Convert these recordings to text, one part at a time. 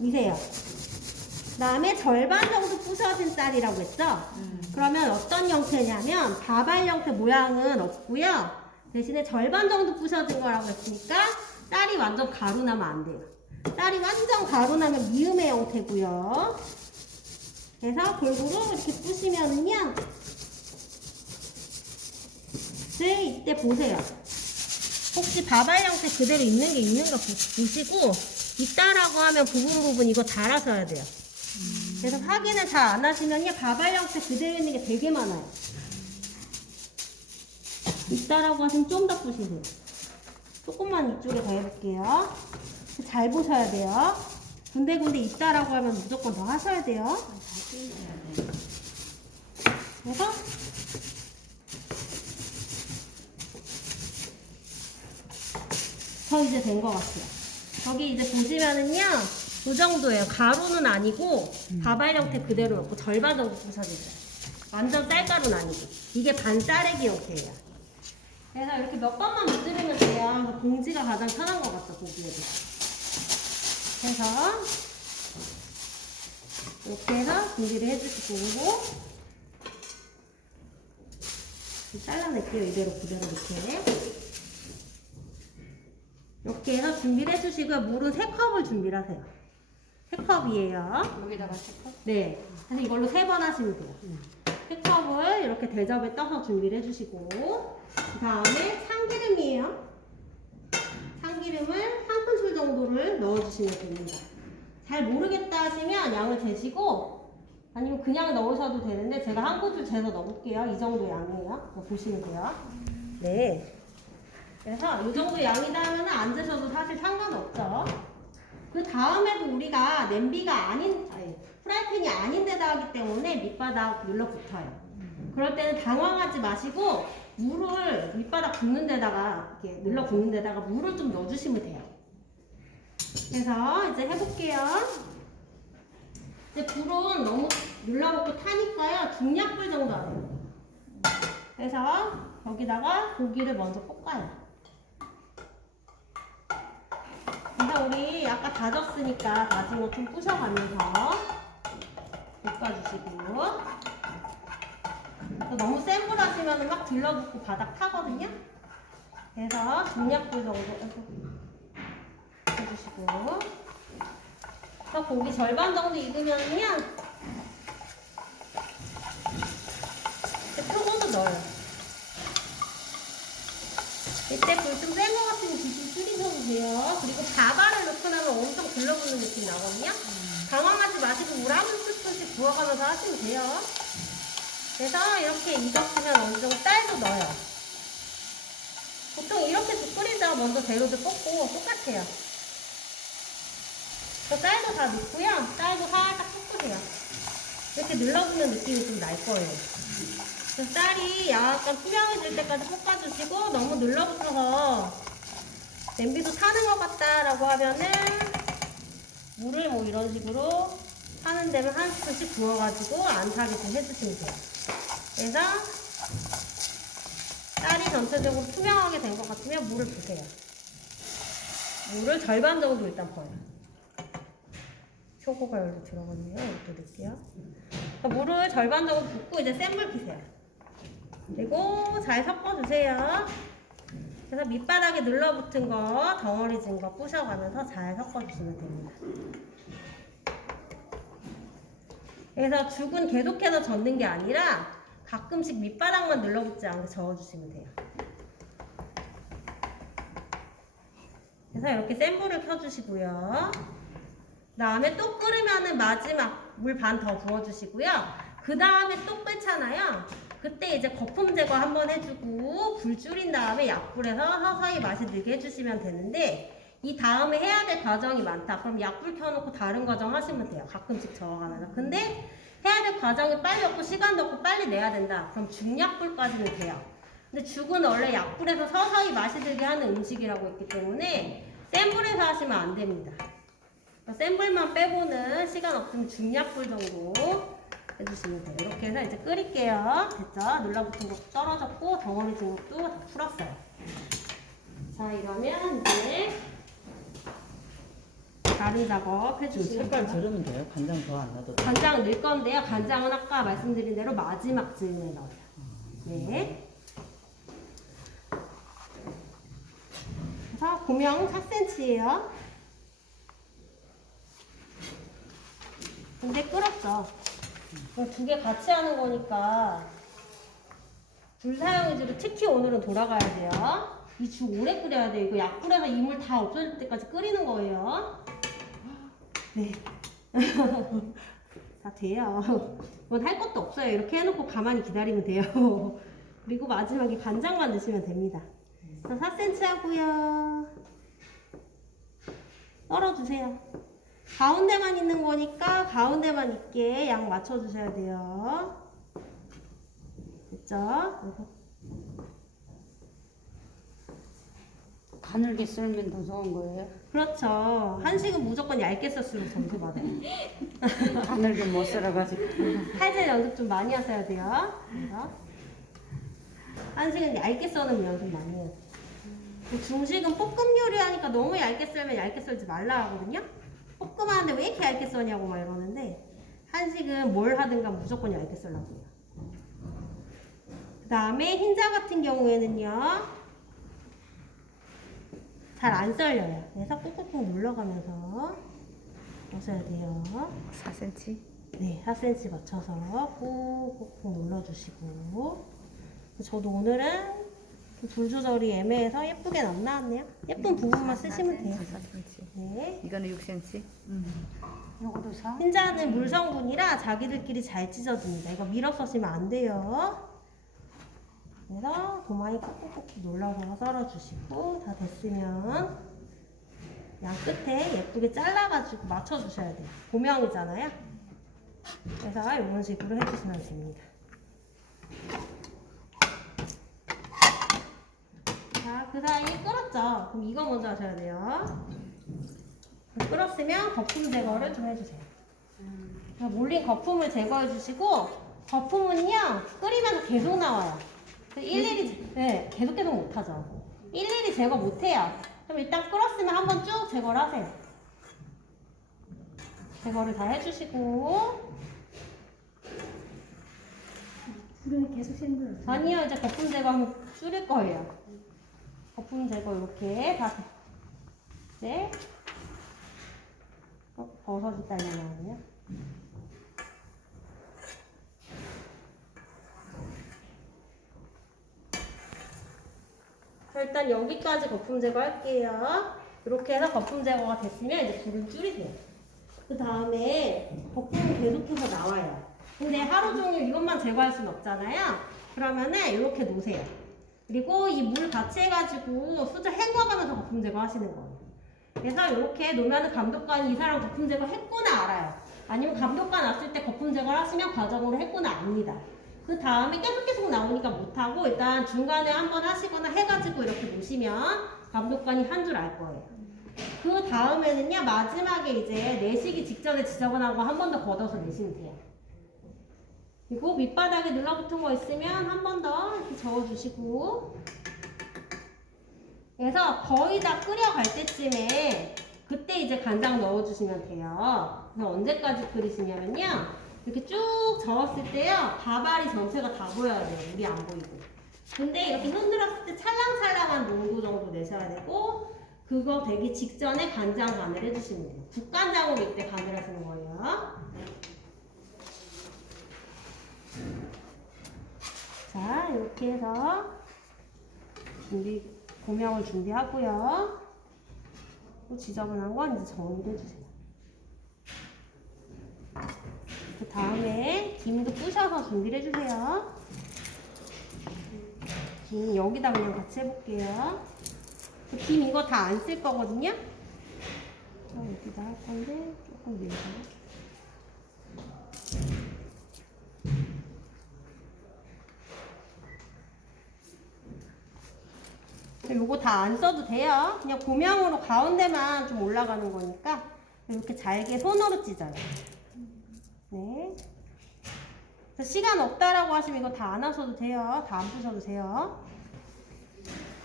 미세요. 그다음에 절반 정도 부서진 쌀이라고 했죠? 그러면 어떤 형태냐면 바발 형태 모양은 없고요. 대신에 절반 정도 부서진 거라고 했으니까 쌀이 완전 가루 나면 안 돼요. 쌀이 완전 가루 나면 미음의 형태고요. 그래서 골고루 이렇게 부시면은요. 네, 이때 보세요. 혹시 바발 형태 그대로 있는 게 있는가 보시고 있다라고 하면 부분 이거 달아서야 돼요. 그래서 확인을 잘 안 하시면요 바발 형태 그대로 있는 게 되게 많아요. 있다라고 하시면 좀 더 부시세요. 조금만 이쪽에 더 해볼게요. 잘 보셔야 돼요. 군데군데 있다라고 하면 무조건 더 하셔야 돼요. 그래서 저 이제 된 것 같아요. 여기 이제 보시면은요, 이 정도예요. 가루는 아니고 바발 형태 그대로였고 절반 정도 부서지죠. 완전 쌀가루는 아니고 이게 반쌀액이 형태예요. 그래서 이렇게 몇 번만 문지르면 돼요. 봉지가 가장 편한 것 같다 보기에도. 그래서 이렇게 해서 준비를 해주시고 잘라낼게요. 이대로 그대로 이렇게 해서 준비를 해주시고요. 물은 3컵을 준비를 하세요. 3컵이에요. 여기다가 3컵? 네. 그래서 이걸로 3번 하시면 돼요. 3컵을 이렇게 대접에 떠서 준비를 해주시고 그 다음에 참기름이에요. 참기름을 1큰술 정도를 넣어주시면 됩니다. 잘 모르겠다 하시면 양을 재시고 아니면 그냥 넣으셔도 되는데 제가 1큰술 재서 넣어볼게요. 이 정도 양이에요. 보시면 돼요. 네. 그래서 이 정도 양이다 하면 안 드셔도 사실 상관없죠. 그 다음에도 우리가 냄비가 프라이팬이 아닌 데다 하기 때문에 밑바닥 눌러붙어요. 그럴 때는 당황하지 마시고 물을 밑바닥 붓는 데다가 이렇게 눌러붙는 데다가 물을 좀 넣어주시면 돼요. 그래서 이제 해볼게요. 이제 불은 너무 눌러붙고 타니까요. 중약불 정도 하세요. 그래서 여기다가 고기를 먼저 볶아요. 그래서 우리 아까 다졌으니까 다진 거 좀 부셔가면서 볶아주시고 너무 센 불 하시면 막 들러붙고 바닥 타거든요. 그래서 중약불 정도 해주시고 그래서 고기 절반 정도 익으면요 표고도 넣어요. 이때 불 좀 센 거 같으면 불 줄이셔도 돼요. 그리고 바발을 넣고 나면 엄청 들러붙는 느낌 나거든요. 당황하지 마시고 물 한 스푼씩 부어가면서 하시면 돼요. 그래서 이렇게 익었으면 어느 정도 쌀도 넣어요. 보통 이렇게 두 끓이다가 먼저 재료도 볶고 똑같아요. 쌀도 다 넣고요. 쌀도 살짝 볶으세요. 이렇게 눌러주는 느낌이 좀 날 거예요. 쌀이 약간 투명해질 때까지 볶아주시고 너무 눌러붙어서 냄비도 타는 것 같다라고 하면은 물을 뭐 이런 식으로 타는 데면 1스푼씩 부어가지고 안 타게 좀 해주시면 돼요. 그래서 쌀이 전체적으로 투명하게 된 것 같으면 물을 부세요. 물을 절반 정도 일단 부어요. 표고가 여기 들어갔네요. 이렇게 넣을게요. 물을 절반 정도 붓고 이제 센 불 피세요. 그리고 잘 섞어주세요. 그래서 밑바닥에 눌러붙은 거, 덩어리진 거 부셔가면서 잘 섞어주시면 됩니다. 그래서 죽은 계속해서 젓는 게 아니라 가끔씩 밑바닥만 눌러붙지 않게 저어주시면 돼요. 그래서 이렇게 센 불을 켜주시고요. 그 다음에 또 끓으면은 마지막 물 반 더 부어주시고요. 그 다음에 또 끓잖아요. 그때 이제 거품 제거 한번 해주고 불 줄인 다음에 약불에서 서서히 맛이 들게 해주시면 되는데 이 다음에 해야 될 과정이 많다. 그럼 약불 켜놓고 다른 과정 하시면 돼요. 가끔씩 저어가면서. 근데 해야 될 과정이 빨리 없고 시간도 없고 빨리 내야 된다. 그럼 중약불까지는 돼요. 근데 죽은 원래 약불에서 서서히 맛이 들게 하는 음식이라고 있기 때문에 센 불에서 하시면 안 됩니다. 센 불만 빼고는 시간 없으면 중약불 정도 해주시면 돼요. 이렇게 해서 이제 끓일게요. 됐죠? 눌러붙은 것도 떨어졌고 덩어리진 것도 다 풀었어요. 자, 이러면 이제 다른 작업 그 해주시면 색깔 돼요. 저르면 돼요? 간장 더 안 넣어도 돼요? 간장 넣을 건데요. 간장은 아까 말씀드린 대로 마지막 즈음에 넣어요. 네. 그래서 고명 4cm예요. 근데 끓었죠. 두 개 같이 하는 거니까 불 사용 위주로 특히 오늘은 돌아가야 돼요. 이 죽 오래 끓여야 돼요. 이거 약불에서 이물 다 없어질 때까지 끓이는 거예요. 네. 다 돼요. 이건 할 것도 없어요. 이렇게 해놓고 가만히 기다리면 돼요. 그리고 마지막에 간장만 넣으시면 됩니다. 4cm 하고요. 썰어주세요. 가운데만 있는 거니까 가운데만 있게 양 맞춰주셔야 돼요. 됐죠? 가늘게 썰면 더 좋은 거예요? 그렇죠. 한식은 무조건 얇게 썼으면 점수 받아요. 가늘게 못 썰어가지고. 칼질 연습 좀 많이 하셔야 돼요. 그래서 한식은 얇게 써는 연습 많이 해요. 중식은 볶음 요리 하니까 너무 얇게 썰면 얇게 썰지 말라 하거든요. 볶음 하는데 왜 이렇게 얇게 써냐고 막 이러는데 한식은 뭘 하든가 무조건 얇게 썰라고요. 그 다음에 흰자 같은 경우에는요. 잘 안 썰려요. 그래서 꾹꾹꾹 눌러가면서 넣으셔야 돼요. 4cm? 네, 4cm 맞춰서 꾹꾹꾹 눌러주시고. 저도 오늘은 불 조절이 애매해서 예쁘게 안 나왔네요. 예쁜 부분만 쓰시면 돼요. 4cm. 네. 이거는 6cm? 요거도 4? 흰자는 물 성분이라 자기들끼리 잘 찢어집니다. 이거 밀어 써시면 안 돼요. 그래서 고마니 꾹꾹꾹 눌러서 썰어주시고 다 됐으면 양 끝에 예쁘게 잘라가지고 맞춰주셔야 돼요. 고명이잖아요. 그래서 이런 식으로 해주시면 됩니다. 자, 그 사이 끓었죠? 그럼 이거 먼저 하셔야 돼요. 끓었으면 거품 제거를 좀 해주세요. 몰린 거품을 제거해 주시고, 거품은요 끓이면서 계속 나와요. 일일이 계속 못하죠. 일일이 제거 못해요. 그럼 일단 끓었으면 한번 쭉 제거를 하세요. 제거를 다 해주시고. 불은 계속 힘들어요. 아니요, 이제 거품 제거하면 줄일 거예요. 거품 제거 이렇게 다 이제 버섯이 딸려 나오네요. 자, 일단 여기까지 거품 제거할게요. 이렇게 해서 거품 제거가 됐으면 이제 불을 줄이세요. 그 다음에 거품이 계속해서 나와요. 근데 하루 종일 이것만 제거할 수는 없잖아요. 그러면은 이렇게 놓으세요. 그리고 이 물 같이 해가지고 수저 헹궈가면서 거품 제거하시는 거예요. 그래서 이렇게 놓으면 감독관이 이 사람 거품 제거 했구나 알아요. 아니면 감독관 왔을 때 거품 제거를 하시면 과정으로 했구나 압니다. 그 다음에 계속 나오니까 못하고 일단 중간에 한번 하시거나 해가지고 이렇게 놓으시면 감독관이 한 줄 알 거예요. 그 다음에는요, 마지막에 이제 내시기 직전에 지저분한 거 한 번 더 걷어서 내시면 돼요. 그리고 밑바닥에 눌러붙은 거 있으면 한 번 더 이렇게 저어주시고. 그래서 거의 다 끓여갈 때쯤에 그때 이제 간장 넣어주시면 돼요. 그래서 언제까지 끓이시냐면요. 이렇게 쭉 저었을 때요. 밥알이 전체가 다 보여야 돼요. 물이 안 보이고. 근데 이렇게 흔들었을 때 찰랑찰랑한 농도 정도 내셔야 되고, 그거 되기 직전에 간장 간을 해주시면 돼요. 국간장으로 이때 간을 하시는 거예요. 자, 이렇게 해서 고명을 준비하고요. 또 지저분한 건 이제 정리를 해주세요. 그 다음에 김도 부셔서 준비를 해주세요. 김 여기다 그냥 같이 해볼게요. 김 이거 다 안 쓸 거거든요. 여기다 할 건데 조금 밀고. 요거 다 안 써도 돼요. 그냥 고명으로 가운데만 좀 올라가는 거니까 이렇게 잘게 손으로 찢어요. 네. 시간 없다라고 하시면 이거 다 안 하셔도 돼요. 다 안 푸셔도 돼요.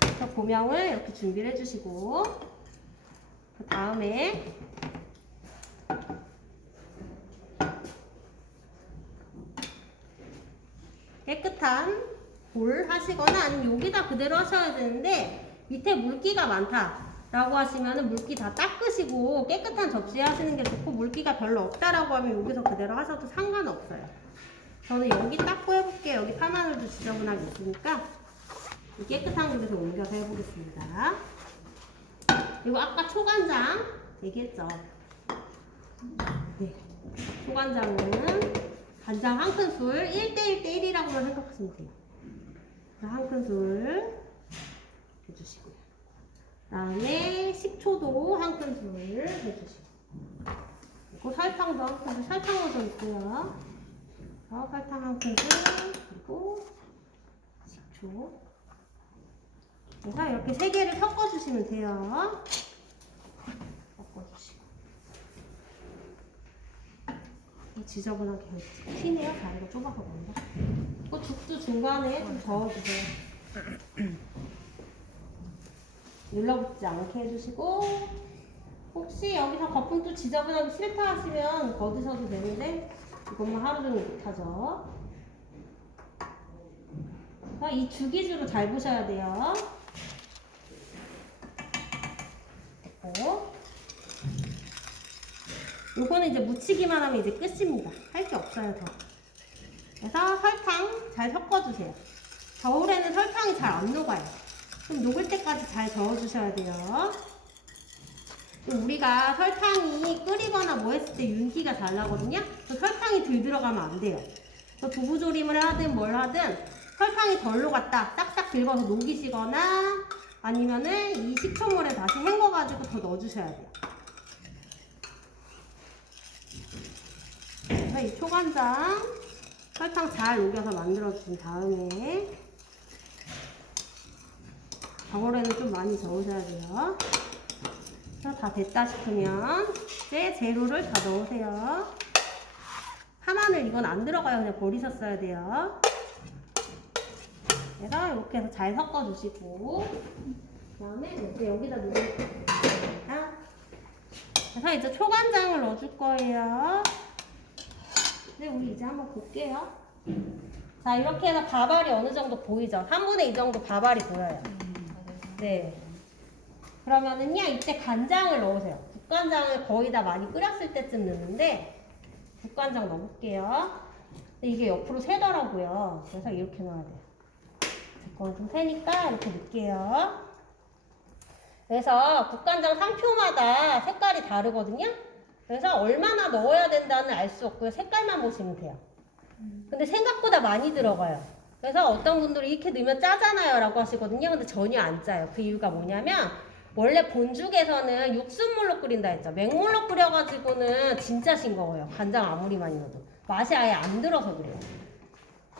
그래서 고명을 이렇게 준비를 해주시고, 그 다음에 깨끗한 볼 하시거나 아니면 여기다 그대로 하셔야 되는데 밑에 물기가 많다 라고 하시면 물기 다 닦으시고 깨끗한 접시에 하시는 게 좋고 물기가 별로 없다라고 하면 여기서 그대로 하셔도 상관없어요. 저는 여기 닦고 해볼게요. 여기 파마늘도 지저분하게 있으니까 이 깨끗한 그릇에 옮겨서 해보겠습니다. 그리고 아까 초간장 얘기했죠. 네. 초간장은 간장 한 큰술 1대1대1이라고만 생각하시면 돼요. 한 큰술 해주시고요. 그 다음에 식초도 한 큰술 해주시고 그리고 설탕도 한 큰술, 설탕을 더 있고요. 설탕 한 큰술 그리고 식초. 그래서 이렇게 3개를 섞어주시면 돼요. 섞어주시고 지저분하게 튀네요. 자리가 좁아서 그런가? 그 죽도 중간에 좀 저어주세요. 눌러붙지 않게 해주시고 혹시 여기서 거품 또 지저분하게 싫다 하시면 거두셔도 되는데 이것만 하루 종일 못하죠. 이 주기주로 잘 보셔야 돼요. 됐고 요거는 이제 묻히기만 하면 이제 끝입니다. 할 게 없어요 더. 그래서 설탕 잘 섞어주세요. 겨울에는 설탕이 잘 안 녹아요. 좀 녹을 때까지 잘 저어주셔야 돼요. 우리가 설탕이 끓이거나 뭐 했을 때 윤기가 잘 나거든요. 설탕이 덜 들어가면 안 돼요. 두부조림을 하든 뭘 하든 설탕이 덜 녹았다. 싹싹 긁어서 녹이시거나 아니면은 이 식초물에 다시 헹궈가지고 더 넣어주셔야 돼요. 그래서 이 초간장 설탕 잘 녹여서 만들어주신 다음에 겨울에는 좀 많이 저으셔야 돼요. 다 됐다 싶으면 이제 재료를 다 넣으세요. 파마늘 이건 안 들어가요. 그냥 버리셨어야 돼요. 그래서 이렇게 해서 잘 섞어주시고 그 다음에 이제 여기다 넣을 겁니다. 그래서 이제 초간장을 넣어줄 거예요. 네, 우리 이제 한번 볼게요. 자, 이렇게 해서 밥알이 어느 정도 보이죠? 3분의 2 정도 밥알이 보여요. 네. 그러면은요, 이때 간장을 넣으세요. 국간장을 거의 다 많이 끓였을 때쯤 넣는데, 국간장 넣어볼게요. 근데 이게 옆으로 새더라고요. 그래서 이렇게 넣어야 돼요. 그건 좀 새니까 이렇게 넣을게요. 그래서 국간장 상표마다 색깔이 다르거든요. 그래서 얼마나 넣어야 된다는 알 수 없고요. 색깔만 보시면 돼요. 근데 생각보다 많이 들어가요. 그래서 어떤 분들이 이렇게 넣으면 짜잖아요 라고 하시거든요. 근데 전혀 안 짜요. 그 이유가 뭐냐면 원래 본죽에서는 육수물로 끓인다 했죠. 맹물로 끓여가지고는 진짜 싱거워요. 간장 아무리 많이 넣어도. 맛이 아예 안 들어서 그래요.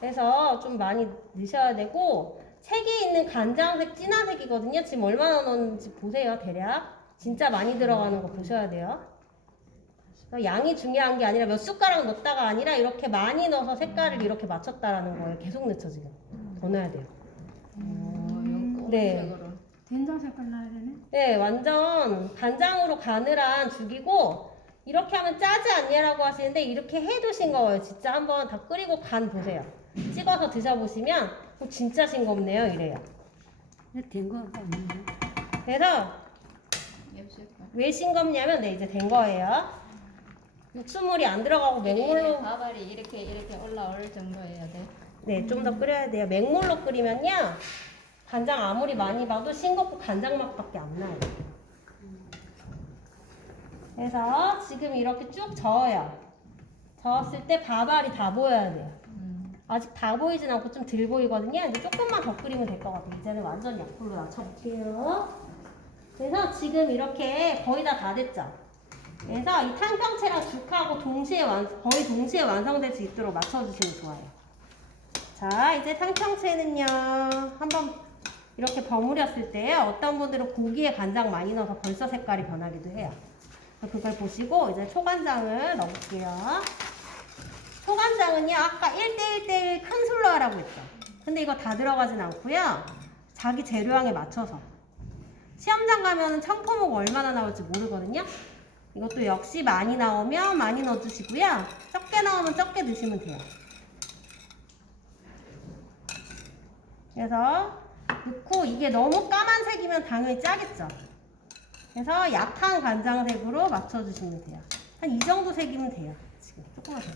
그래서 좀 많이 넣으셔야 되고 색이 있는 간장색 진한색이거든요. 지금 얼마나 넣었는지 보세요. 대략. 진짜 많이 들어가는 거 보셔야 돼요. 양이 중요한 게 아니라 몇 숟가락 넣었다가 아니라 이렇게 많이 넣어서 색깔을 이렇게 맞췄다라는 거예요. 계속 넣죠 지금. 더 넣어야 돼요. 네. 된장 색깔 나야 되네. 네, 완전 간장으로 간을 한 죽이고 이렇게 하면 짜지 않냐라고 하시는데 이렇게 해도 싱거워요. 진짜 한번 다 끓이고 간 보세요. 찍어서 드셔보시면 진짜 싱겁네요 이래요. 된 거 없네요. 그래서 왜 싱겁냐면 네, 이제 된 거예요. 육수물이 안 들어가고 맹물로 밥알이 이렇게 올라올 정도여야 돼. 네, 좀 더 끓여야 돼요. 맹물로 끓이면요 간장 아무리 많이 봐도 싱겁고 간장 맛밖에 안 나요. 그래서 지금 이렇게 쭉 저어요. 저었을 때 밥알이 다 보여야 돼요. 아직 다 보이진 않고 좀 덜 보이거든요. 이제 조금만 더 끓이면 될 것 같아요. 이제는 완전 약불로 낮춰볼게요. 그래서 지금 이렇게 거의 다 됐죠. 그래서 이 탕평채랑 죽하고 거의 동시에 완성될 수 있도록 맞춰주시면 좋아요. 자, 이제 탕평채는요 한번 이렇게 버무렸을 때 어떤 분들은 고기에 간장 많이 넣어서 벌써 색깔이 변하기도 해요. 그걸 보시고 이제 초간장을 넣어볼게요. 초간장은요 아까 1대1대1 큰 술로 하라고 했죠. 근데 이거 다 들어가진 않고요. 자기 재료량에 맞춰서. 시험장 가면 청포묵 얼마나 나올지 모르거든요. 이것도 역시 많이 나오면 많이 넣어주시고요. 적게 나오면 적게 넣으시면 돼요. 그래서 넣고 이게 너무 까만색이면 당연히 짜겠죠. 그래서 약한 간장색으로 맞춰주시면 돼요. 한 이 정도 색이면 돼요. 지금 조금만 더.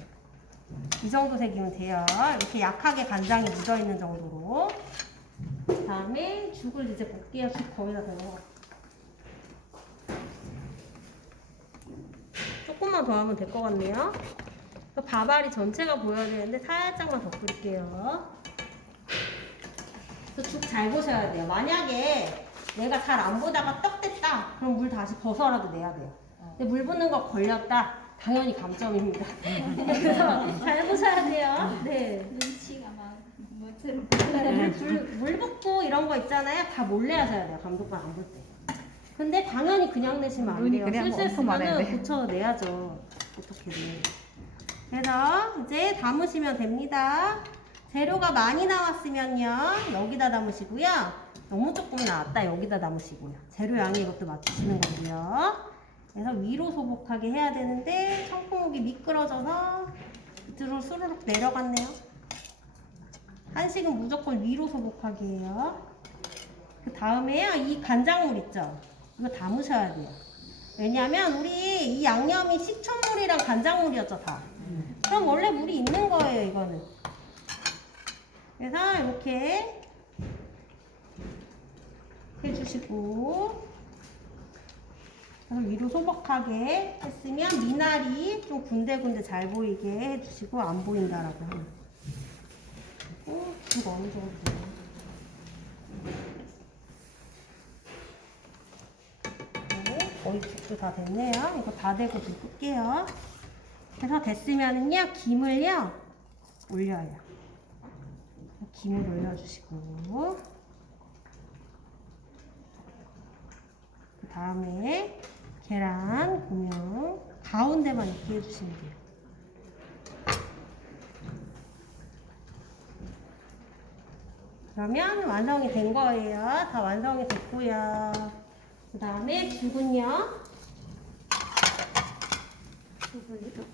이 정도 색이면 돼요. 이렇게 약하게 간장이 묻어있는 정도로. 그 다음에 죽을 이제 볶게요. 죽 거의 다 넣어. 조금만 더 하면 될 것 같네요. 밥알이 전체가 보여야 되는데 살짝만 더 끓일게요. 죽 잘 보셔야 돼요. 만약에 내가 잘 안 보다가 떡 됐다, 그럼 물 다시 벗어라도 내야 돼요. 근데 물 붓는 거 걸렸다, 당연히 감점입니다. 그래서 잘 보셔야 돼요. 네. 눈치가 막 뭐처럼. 물 붓고 이런 거 있잖아요. 다 몰래 하셔야 돼요. 감독관 안 볼 때. 근데 당연히 그냥 내시면 안 눈이 돼요. 그냥 슬슬 엄청 많아야 쓰면은 돼. 고쳐 내야죠. 어떻게든. 그래서 이제 담으시면 됩니다. 재료가 많이 나왔으면요, 여기다 담으시고요. 너무 조금 나왔다, 여기다 담으시고요. 재료 양이 이것도 맞추시는 거고요. 그래서 위로 소복하게 해야 되는데 청포묵이 미끄러져서 밑으로 수르륵 내려갔네요. 한식은 무조건 위로 소복하게 해요. 그 다음에요, 이 간장물 있죠? 이거 담으셔야 돼요. 왜냐면 우리 이 양념이 식초물이랑 간장물이었죠, 다. 그럼 원래 물이 있는 거예요, 이거는. 그래서 이렇게 해주시고, 그래서 위로 소복하게 했으면 미나리 좀 군데군데 잘 보이게 해주시고, 안 보인다라고 하면. 죽 어느 정도. 거의 죽도 다 됐네요. 이거 다 되고 불 끌게요. 그래서 됐으면은요, 김을요 올려요. 김을 올려주시고, 그 다음에 계란 고명 가운데만 있게 해주시면 돼요. 그러면 완성이 된 거예요. 다 완성이 됐고요. 그 다음에 죽은요.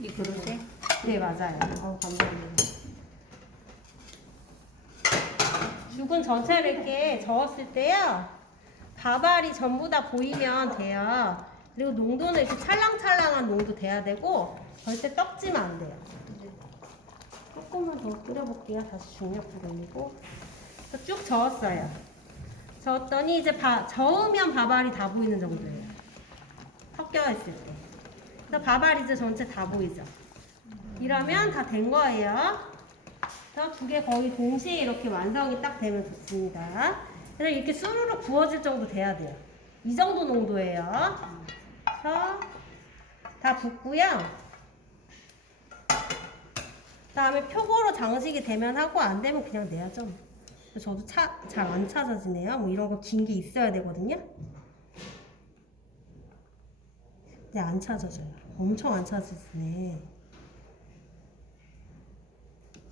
이 그릇에 네, 맞아요. 감사합니다. 죽은 전체를 이렇게 저었을 때요, 밥알이 전부 다 보이면 돼요. 그리고 농도는 이렇게 찰랑찰랑한 농도 돼야 되고, 절대 떡지면 안 돼요. 조금만 더 끓여볼게요. 다시 중력불 올리고. 쭉 저었어요. 저었더니 이제 저으면 밥알이 다 보이는 정도예요. 섞여 있을 때. 그래서 밥알 이제 전체 다 보이죠. 이러면 다 된 거예요. 그래서 두 개 거의 동시에 이렇게 완성이 딱 되면 좋습니다. 그래서 이렇게 수르륵 부어질 정도 돼야 돼요. 이 정도 농도예요. 그래서 다 붓고요. 그 다음에 표고로 장식이 되면 하고, 안 되면 그냥 내야죠. 저도 잘 안 찾아지네요. 뭐 이런 거 긴 게 있어야 되거든요. 근데 안 찾아져요. 엄청 안 찾아지네.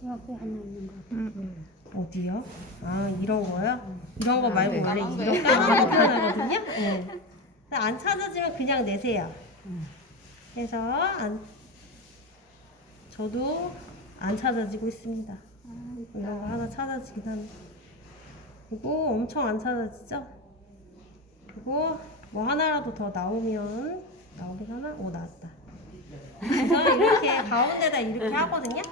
여기 하나 있는 거. 어디요? 아, 이런 거요? 이런 거 말고 네. 원래 까만 이런 까만 거 표현하거든요? 네. 근데 안 찾아지면 그냥 내세요. 그래서 저도 안 찾아지고 있습니다. 이런 거 하나 찾아지긴 하네. 그리고 엄청 안 찾아지죠? 그리고 뭐 하나라도 더 나오면 나오긴 하나? 오, 나왔다. 그래서 이렇게 가운데다 이렇게 하거든요?